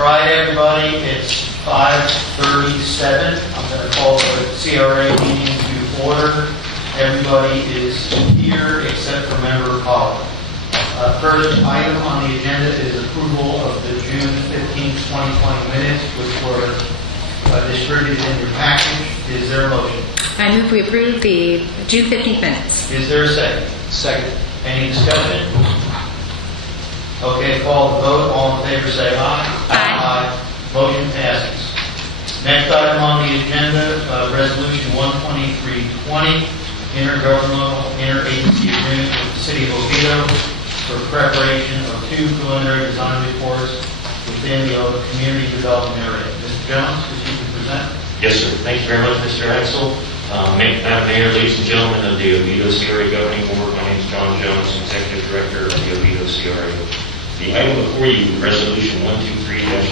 All right, everybody, it's 5:37. I'm going to call the CRA meeting to order. Everybody is here except for Member Pollard. First item on the agenda is approval of the June 15, 2020 minutes, which were distributed in your package. Is there a motion? I move we approve the June 15th minutes. Is there a second? Second. Any discussion? Okay, call the vote. All in favor say aye. Aye. Motion passes. Next item on the agenda, Resolution 12320, intergovernmental interagency agreement with the City of Oviedo for preparation of 2 preliminary design reports within the community development area. Mr. Jones, if you can present. Yes, sir. Thank you very much, Mr. Axel. Madam Mayor, ladies and gentlemen of the Oviedo CRA Governing Board, my name is John Jones, Executive Director of the Oviedo CRA. The item before you, Resolution 123-20, is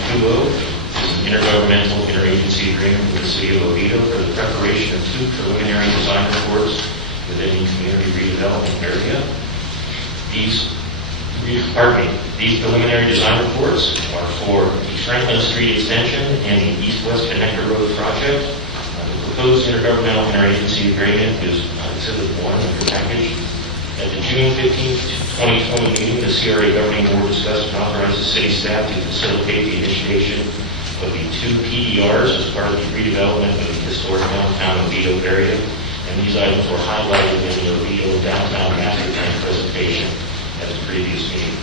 an intergovernmental interagency agreement with the City of Oviedo for the preparation of 2 preliminary design reports within the community redevelopment area. These preliminary design reports are for the Franklin Street Extension and the East-West Connector Road project. The proposed intergovernmental interagency agreement is Exhibit 1 of your package. At the June 15, 2020 meeting, the CRA Governing Board discussed and authorized the city staff to facilitate the initiation of the 2 PDRs as part of the redevelopment of the historic downtown Oviedo area. And these items were highlighted in the Oviedo Downtown Master Plan presentation at the previous meeting.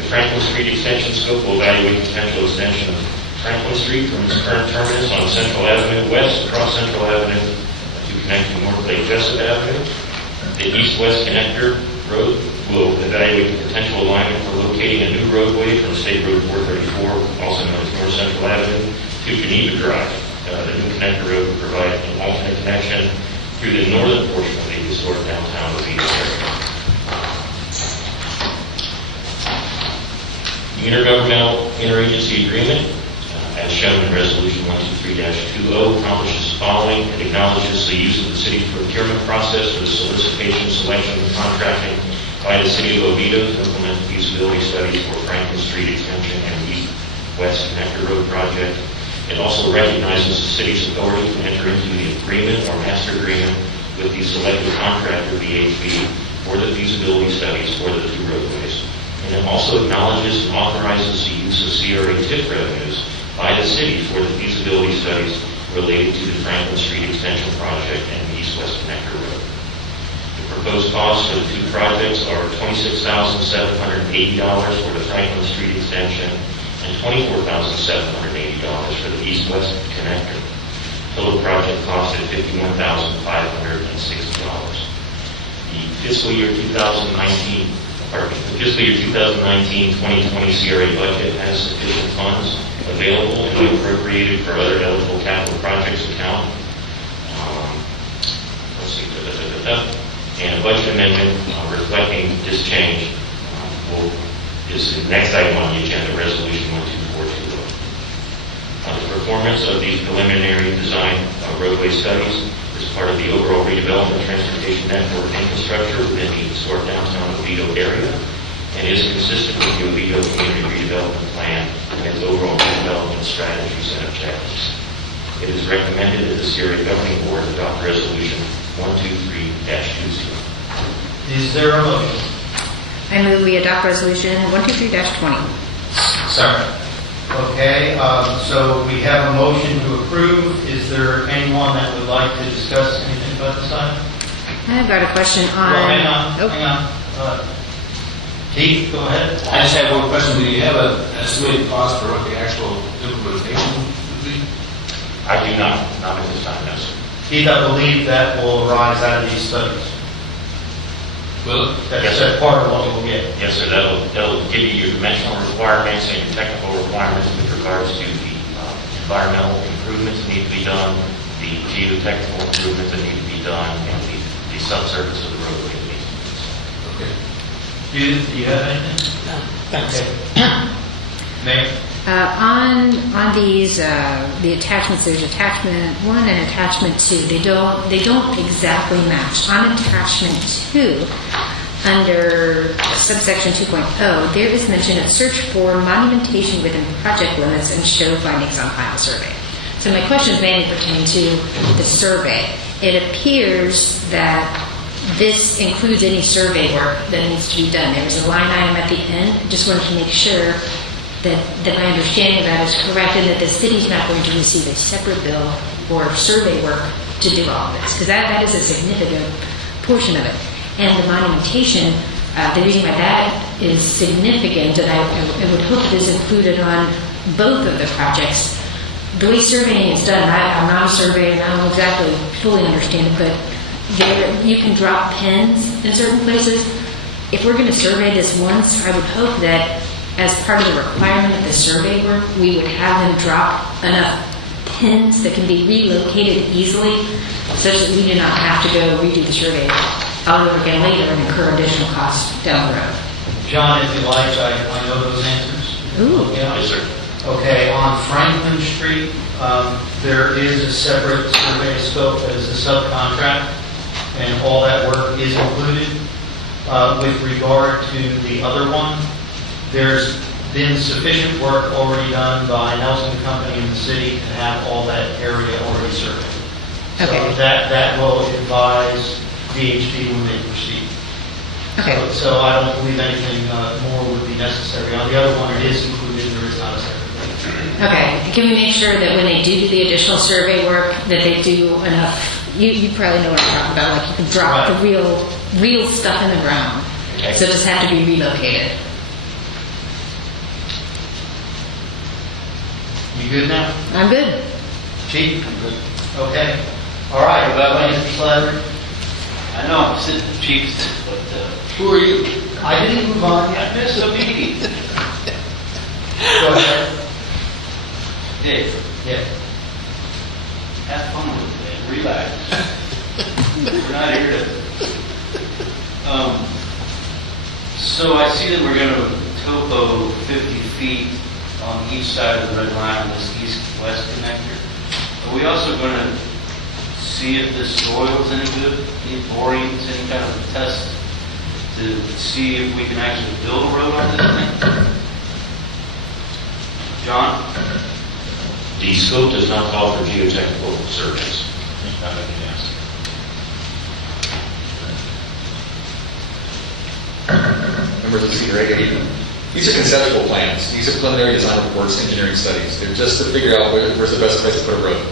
The Franklin Street Extension scope will evaluate the potential extension of Franklin Street from its current terminus on Central Avenue west across Central Avenue to connect to North Lake Jessup Avenue. The East-West Connector Road will evaluate the potential alignment for locating a new roadway from State Road 434, also known as North Central Avenue, to Geneva Drive. The new connector road will provide an alternate connection through the northern portion of the historic downtown Oviedo area. The intergovernmental interagency agreement, as shown in Resolution 123-20, accomplishes the following. It acknowledges the use of the city's procurement process for the solicitation, selection, and contracting by the City of Oviedo to implement feasibility studies for Franklin Street Extension and East-West Connector Road project. It also recognizes the city's authority to enter into the agreement or master agreement with the selected contractor, VHB, for the feasibility studies for the 2 roadways. And it also acknowledges and authorizes the use of CRA TIF revenues by the city for the feasibility studies related to the Franklin Street Extension project and the East-West Connector Road. The proposed costs for the 2 projects are $26,780 for the Franklin Street Extension and $24,780 for the East-West Connector. Total project cost is $51,560. The fiscal year 2019-2020 CRA budget has sufficient funds available and appropriated for other eligible capital projects account. And a budget amendment reflecting this change is the next item on the agenda, Resolution 12420. The performance of these preliminary design roadway studies is part of the overall redevelopment transportation network infrastructure within the historic downtown Oviedo area and is consistent with the Oviedo Community Redevelopment Plan and its overall redevelopment strategies and objectives. It is recommended that the CRA Governing Board adopt Resolution 123-20. Is there a motion? I move we adopt Resolution 123-20. Second. Okay, so we have a motion to approve. Is there anyone that would like to discuss anything about this item? I've got a question on... Well, hang on. Keith, go ahead. I just have one question. Do you have an estimated cost for what the actual implementation would be? I do not at this time, no, sir. Keith, I believe that will arise out of these studies. Well, That's part of what we'll get. Yes, sir. That'll give you your dimensional requirements and your technical requirements with regards to the environmental improvements that need to be done, the geotechnical improvements that need to be done, and the subsurface of the roadway that needs to be done. okay. Judith, do you have anything? No, thanks. Okay. Mayor? On these the attachments, there's attachment 1 and attachment 2. They don't exactly match. On attachment 2, under subsection 2.0, there is mention of search for monumentation within project limits and show findings on final survey. So my question mainly pertain to the survey. It appears that this includes any survey work that needs to be done. There's a line item at the end. Just wanted to make sure that my understanding of that is correct and that the city's not going to receive a separate bill for survey work to do all of this, because that is a significant portion of it. And the monumentation, the reason why that is significant, and I would hope it is included on both of the projects. The way surveying is done, I'm not a surveyor and I don't exactly fully understand it, but you can drop pins in certain places. If we're going to survey this once, I would hope that as part of the requirement of the survey work, we would have them drop enough pins that can be relocated easily such that we do not have to go redo the survey all over again later and incur additional costs down the road. John, if you like, I know those answers. Ooh. Yeah. Yes, sir. Okay, on Franklin Street, there is a separate survey scope that is a subcontract, and all that work is included. With regard to the other one, there's been sufficient work already done by Nelson Company in the city to have all that area already surveyed. Okay. So that will advise DHD when they proceed. Okay. So I don't believe anything more would be necessary. On the other one, it is included, there is not a separate thing. Okay. Can we make sure that when they do the additional survey work, that they do enough? You probably know what I'm talking about. Like you can drop Right. the real stuff in the ground. Okay. So it just have to be relocated. You good now? I'm good. Chief? I'm good. Okay. All right, Mr. Slattery? I know I'm sitting in the Chiefs, but Who are you? I didn't move on yet. I missed a meeting. Go ahead. Dave, Yeah. have fun with it, man. Relax. We're not here to. So I see that we're going to topo 50 feet on each side of the red line on this east-west connector. Are we also going to see if this soil is any good, any borings, any kind of test to see if we can actually build a road on this thing? John? The scope does not call for geotechnical surveys. Members of the CRA, these are conceptual plans. These are preliminary design reports, engineering studies. They're just to figure out where's the best place to put a road.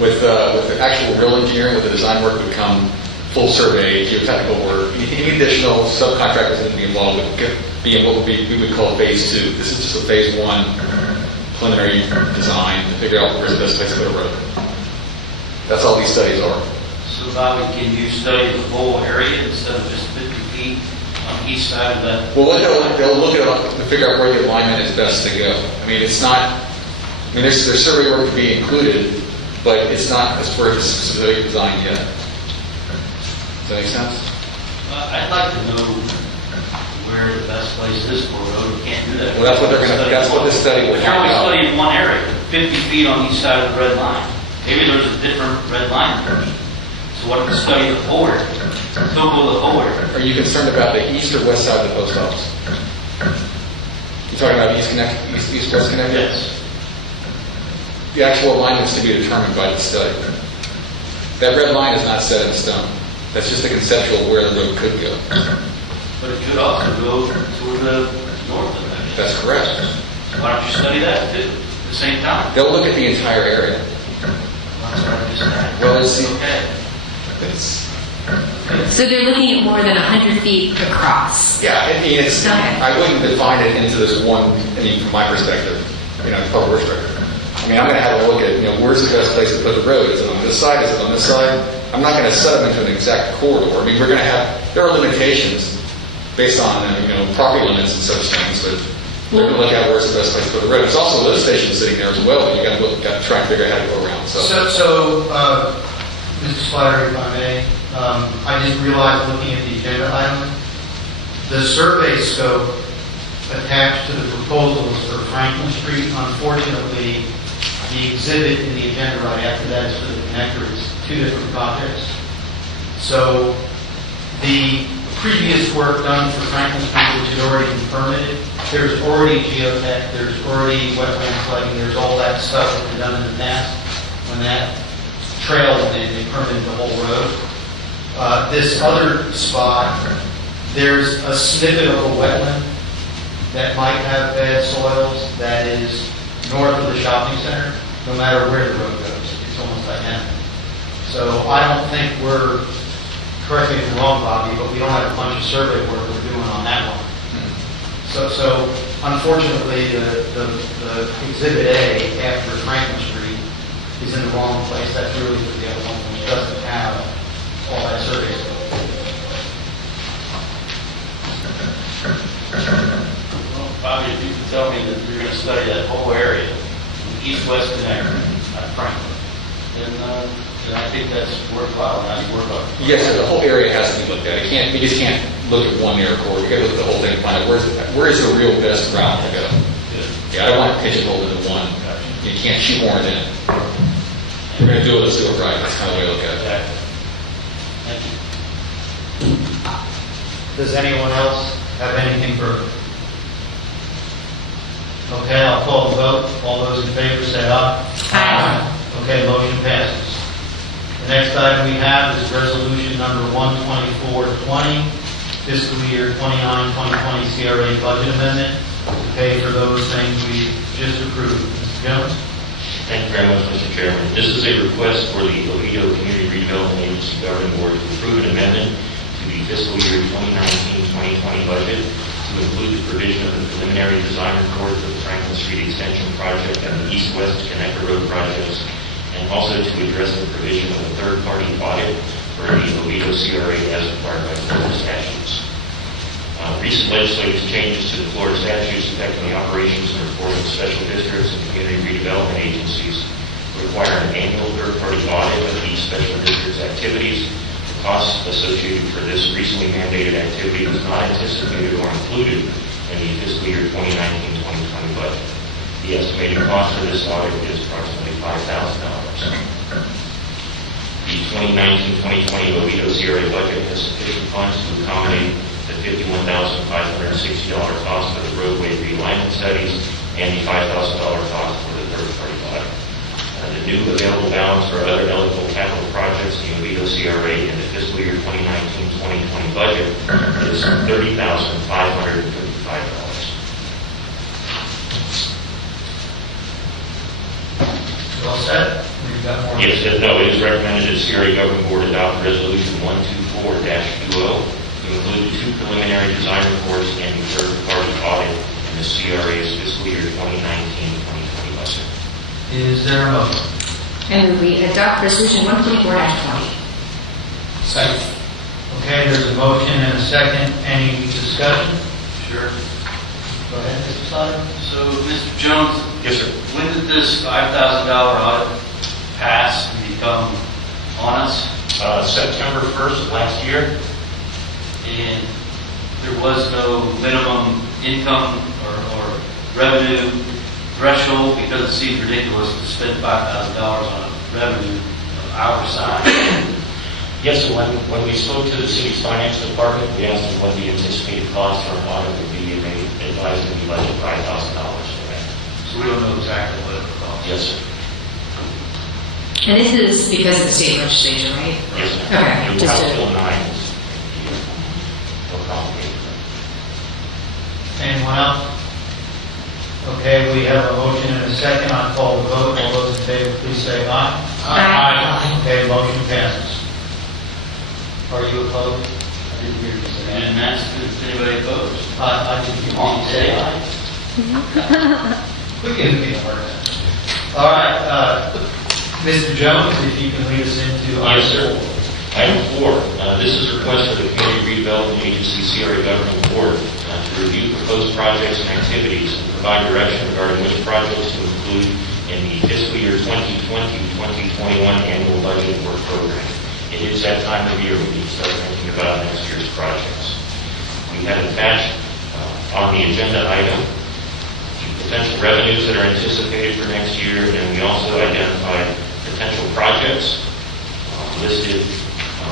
With the actual real engineering, with the design work would come full survey, geotechnical work. Any additional subcontractors need to be involved with being what we would call phase 2. This is just a phase 1 preliminary design to figure out where's the best place to put a road. That's all these studies are. So Bobby, can you study the whole area instead of just 50 feet on each side of that? Well, what they'll look at to figure out where the alignment is best to go. I mean, it's not. I mean, there's survey work to be included, but it's not as far as specific design yet. Does that make sense? I'd like to know where the best place is for a road. You can't do that. Well, that's what they're going to. That's what this study will But find you're only out. studying one area, 50 feet on each side of the red line. Maybe there's a different red line first. So what if we study the whole area? Topo the whole area. Are you concerned about the east or west side of the post office? You're talking about east-west connector? Yes. The actual alignment is to be determined by the study. That red line is not set in stone. That's just a conceptual where the road could go. But it could also go toward the north of that. That's correct. Why don't you study that too, at the same time? They'll look at the entire area. That's what I just said. Well, it's Okay. So they're looking at more than 100 feet across. Yeah, I mean, Okay. I wouldn't define it into this one, I mean, from my perspective, public works director. I mean, I'm going to have to look at, where's the best place to put the road? Is it on this side? Is it on this side? I'm not going to set them into an exact corridor. I mean, there are limitations based on, property limits and such things, but we're going to look at where's the best place to put the road. There's also a lift station sitting there as well, but you got to try and figure out how to go around. So, Mr. Slattery, if I may, I just realized looking at the agenda item, the survey scope attached to the proposals for Franklin Street, unfortunately, the exhibit in the agenda right after that is for the connector. It's two different projects. So the previous work done for Franklin Street, which had already been permitted. There's already geotech, there's already wetland flooding, there's all that stuff that was done in the past. When that trail went in, they permitted the whole road. This other spot, there's a snippet of a wetland that might have bad soils that is north of the shopping center, no matter where the road goes. It's almost identical. So I don't think we're, correct me if I'm wrong, Bobby, but we don't have a bunch of survey work we're doing on that one. So unfortunately, the Exhibit A after Franklin Street is in the wrong place. That's really for the other one, which doesn't have all that survey stuff. Well, Bobby, if you could tell me that you're going to study that whole area, from east-west connector at Franklin, then I think that's worthwhile, and that's worthwhile. Yes, sir, the whole area has to be looked at. We just can't look at one narrow corridor. We got to look at the whole thing and find out where is the real best route to go. Yeah, I don't want to pigeonhole into one. You can't shoehorn it in. If we're going to do it, let's do it right. That's kind of the way I look at it. Exactly. Thank you. Does anyone else have anything further? Okay, I'll call the vote. All those in favor say aye. Aye. Okay, motion passes. The next item we have is resolution number 12420, fiscal year 29-2020 CRA budget amendment to pay for those things we just approved. Mr. Jones? Thank you very much, Mr. Chairman. This is a request for the Oviedo Community Redevelopment Agency Governing Board to approve an amendment to the fiscal year 2019-2020 budget to include the provision of the preliminary design report for the Franklin Street Extension Project and the East-West Connector Road projects, and also to address the provision of a third-party audit for the Oviedo CRA as required by Florida statutes. Recent legislative changes to the Florida statutes affecting the operations and reporting of special districts and community redevelopment agencies require an annual third-party audit of each special district's activities. The costs associated for this recently mandated activity was not anticipated or included in the fiscal year 2019-2020 budget. The estimated cost for this audit is approximately $5,000. The 2019-2020 Oviedo CRA budget has sufficient funds to accommodate the $51,560 cost for the roadway realignment studies and the $5,000 cost for the third-party audit. The new available balance for other eligible capital projects in the Oviedo CRA in the fiscal year 2019-2020 budget is $30,555. You all set? We've got more. Yes, no, it is recommended that CRA Governing Board adopt Resolution 124-20 to include the two preliminary design reports and the third-party audit in the CRA's fiscal year 2019-2020 budget. Is there a motion? And we adopt resolution 124-20. Second. Okay, there's a motion and a second. Any discussion? Sure. Go ahead, Mr. Slattery. So, Mr. Jones, Yes, sir. when did this $5,000 audit pass and become on us? September 1st of last year. And there was no minimum income or revenue threshold, because it seems ridiculous to spend $5,000 on a revenue of our size. Yes, so when we spoke to the city's finance department, we asked them what the anticipated cost for an audit would be, and they advised that we budget $5,000 for that. So we don't know exactly what it would cost. Yes, sir. And this is because of the state legislation, right? Yes, sir. Okay, It just House to- Bill 9 is no complicated. Anyone else? Okay, we have a motion and a second. I'll call the vote. All those in favor, please say aye. Aye. Okay, motion passes. Are you opposed? I didn't hear you say that. And that's, if anybody opposed. I didn't hear you say aye. We can be worse. All right, Mr. Jones, if you can lead us into item Yes, sir. 4. Item 4, this is a request for the Community Redevelopment Agency CRA Governing Board to review proposed projects and activities and provide direction regarding which projects to include in the fiscal year 2020-2021 annual budget work program. It is that time of year we need to start thinking about next year's projects. We have attached on the agenda item the potential revenues that are anticipated for next year, and we also identified potential projects listed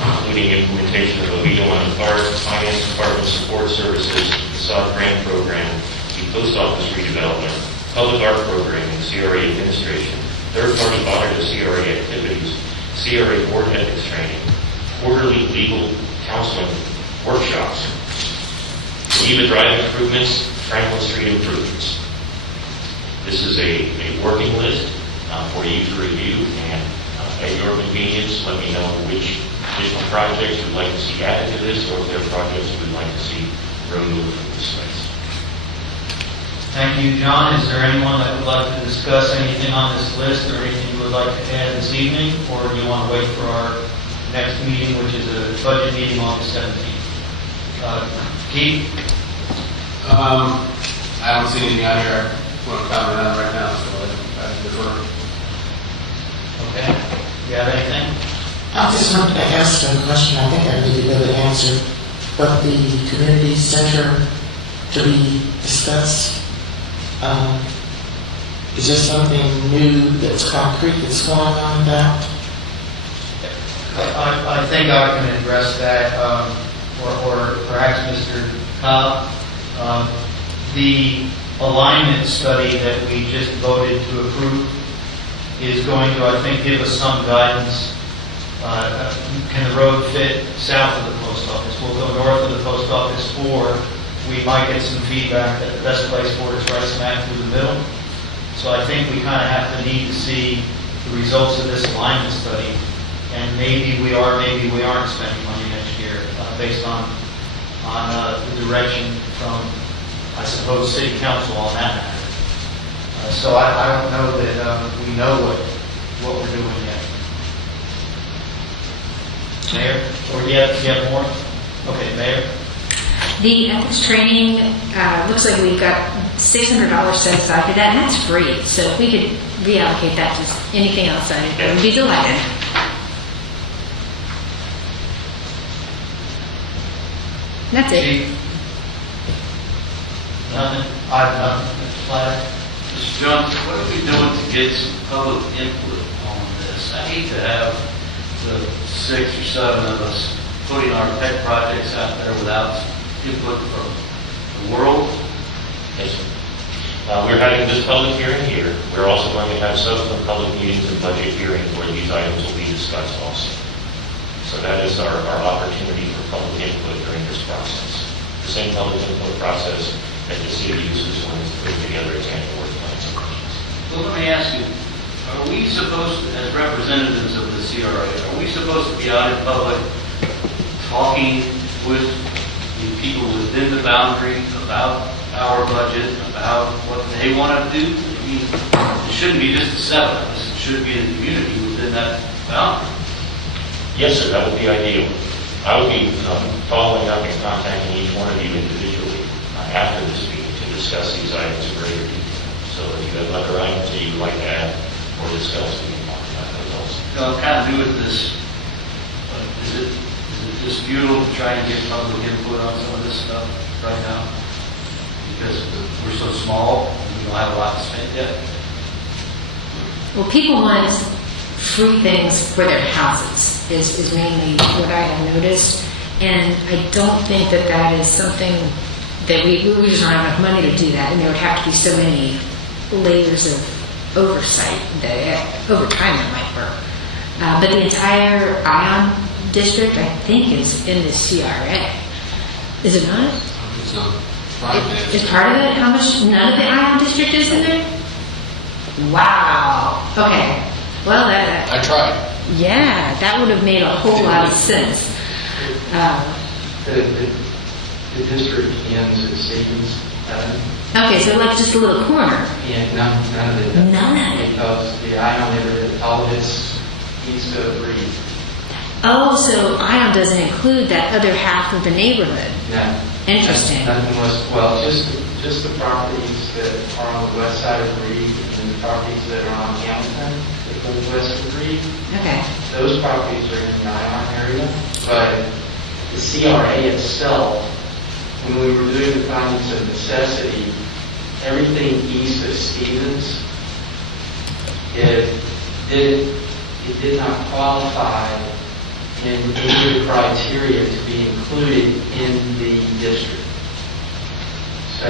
including implementation of Oviedo on the Finance Department Support Services, facade grant program, the post office redevelopment, public art programming, CRA administration, third-party audit of CRA activities, CRA board ethics training, quarterly legal counseling workshops, Geneva Drive improvements, Franklin Street improvements. This is a working list for you to review, and at your convenience, let me know which additional projects you'd like to see added to this, or if there are projects you'd like to see removed from this list. Thank you, John. Is there anyone that would like to discuss anything on this list or anything you would like to add this evening? Or do you want to wait for our next meeting, which is a budget meeting on the 17th? Keith? I don't see anything out here I want to comment on right now, so I defer. Okay. You have anything? I just wanted to ask a question. I think I really know the answer. But the community center to be discussed, is there something new that's concrete that's going on about? I think I can address that, or perhaps Mr. Cobb. The alignment study that we just voted to approve is going to, I think, give us some guidance. Can the road fit south of the post office? We'll go north of the post office, or we might get some feedback that the best place for it is right smack through the middle. So I think we kind of have to need to see the results of this alignment study, and maybe we are, maybe we aren't spending money next year based on the direction from, I suppose, city council on that matter. So I don't know that we know what we're doing yet. Mayor, or do you have more? Okay, Mayor. The ethics training, looks like we've got $600 set aside for that, and that's free. So if we could reallocate that to anything outside, I would be delighted. That's it. Chief? Nothing? I have nothing. Mr. Platt? Mr. Johnson, what are we doing to get some public input on this? I hate to have the 6 or 7 of us putting our pet projects out there without input from the world. Yes, sir. We're having this public hearing here. We're also going to have subsequent public meetings and budget hearings where these items will be discussed also. So that is our opportunity for public input during this process. The same public input process that the city uses when it's putting together its annual work plans and budgets. Well, let me ask you, are we supposed to, as representatives of the CRA, are we supposed to be out in public talking with the people within the boundary about our budget, about what they want to do? I mean, it shouldn't be just the 7 of us. It should be the community within that boundary. Yes, sir, that would be ideal. I would be following up and contacting each one of you individually after this meeting to discuss these items in greater detail. So if you have other items that you would like to add or discuss, we can talk about those also. You know, kind of do with this, is it just futile to try and get public input on some of this stuff right now? Because we're so small and we don't have a lot to spend yet. Well, people want free things for their houses is mainly what I have noticed. And I don't think that that is something that we just don't have enough money to do that. And there would have to be so many layers of oversight that over time it might work. But the entire ION district, I think, is in the CRA. Is it not? It's not part of it. Is part of it? How much? None of the ION district is in there? Wow. Okay. Well, I tried. yeah, that would have made a whole lot of sense. The district ends at Stevens Avenue. Okay, so like just a little corner. Yeah, none of it. None of it. Because the ION neighborhood, all of it's east of Reed. Oh, so ION doesn't include that other half of the neighborhood. No. Interesting. Nothing was, well, just the properties that are on the west side of Reed and the properties that are on Hamilton that go west of Reed. Okay. Those properties are in the ION area. But the CRA itself, when we were doing the findings of necessity, everything east of Stevens, it did not qualify and any of the criteria to be included in the district. So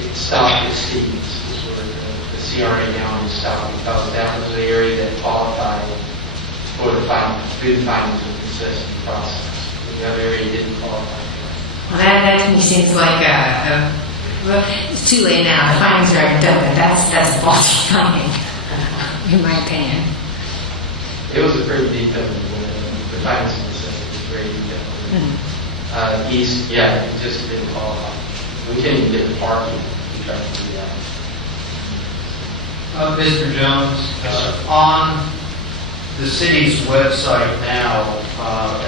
it stopped at Stevens, is where the CRA down stopped, because that was the area that qualified for the findings of necessity process. The other area didn't qualify for Well, that to me seems like well, it's too late now. The findings are already done, but that's a faulty finding, in my opinion. it. It was a pretty detailed, the findings of necessity was very detailed. East, yeah, it just didn't qualify. We couldn't even get the parking, we tried to do that. Mr. Jones, on the city's website now,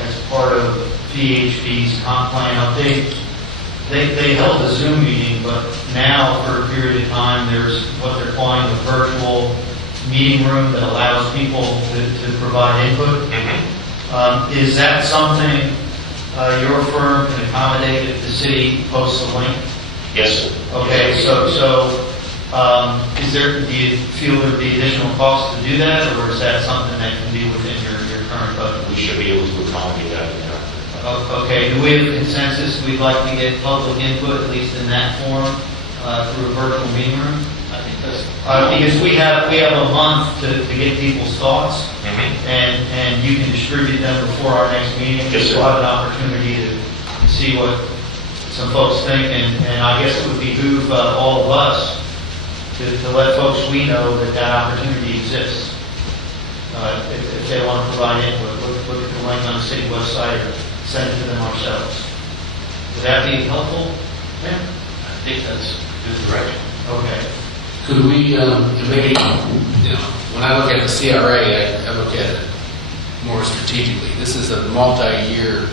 as part of PHB's comp plan update, they held a Zoom meeting, but now for a period of time, there's what they're calling the virtual meeting room that allows people to provide input. Is that something your firm can accommodate if the city posts a link? Yes, sir. Okay, so do you feel there'd be additional cost to do that, or is that something that can be within your current budget? We should be able to accommodate that. Okay, do we have a consensus we'd like to get public input, at least in that form, through a virtual meeting room? I think that's, Because we have a month to get people's thoughts, and you can distribute them before our next meeting. Yes, sir. We'll have an opportunity to see what some folks think, and I guess it would behoove all of us to let folks we know that opportunity exists. If they want to provide input, look at the link on the city website or send it to them ourselves. Would that be helpful? Yeah. I think that's a good direction. Okay. Could we, maybe, when I look at the CRA, I look at it more strategically. This is a multi-year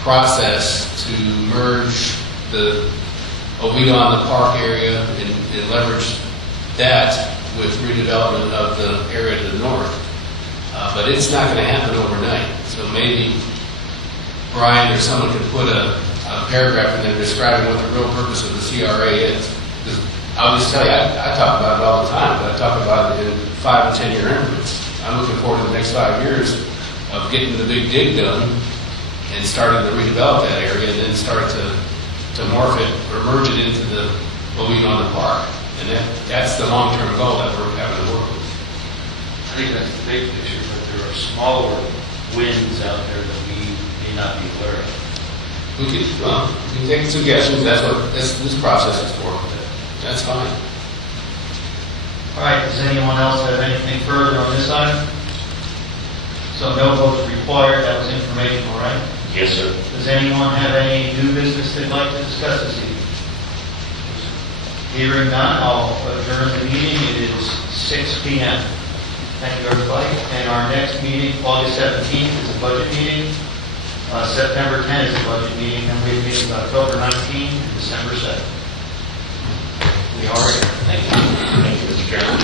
process to merge the Oviedo on the park area and leverage that with redevelopment of the area to the north. But it's not going to happen overnight. So maybe Brian or someone could put a paragraph in there describing what the real purpose of the CRA is. Because I'll just tell you, I talk about it all the time, but I talk about it in 5 and 10 year increments. I'm looking forward to the next 5 years of getting the big dig done and starting to redevelop that area, and then start to morph it or merge it into the Oviedo on the park. And that's the long-term goal that we're having to work with. I think that's the big picture, but there are smaller wins out there that we may not be aware of. We can take suggestions. That's what this process is for. That's fine. All right, does anyone else have anything further on this item? So no votes required, that was informational, right? Yes, sir. Does anyone have any new business they'd like to discuss this evening? Hearing none, I'll adjourn the meeting. It is 6 p.m. Thank you, everybody. And our next meeting, August 17th, is a budget meeting. September 10th is a budget meeting, and we have meetings October 19th and December 7th. We are here. Thank you. Thank you, Mr. Chairman.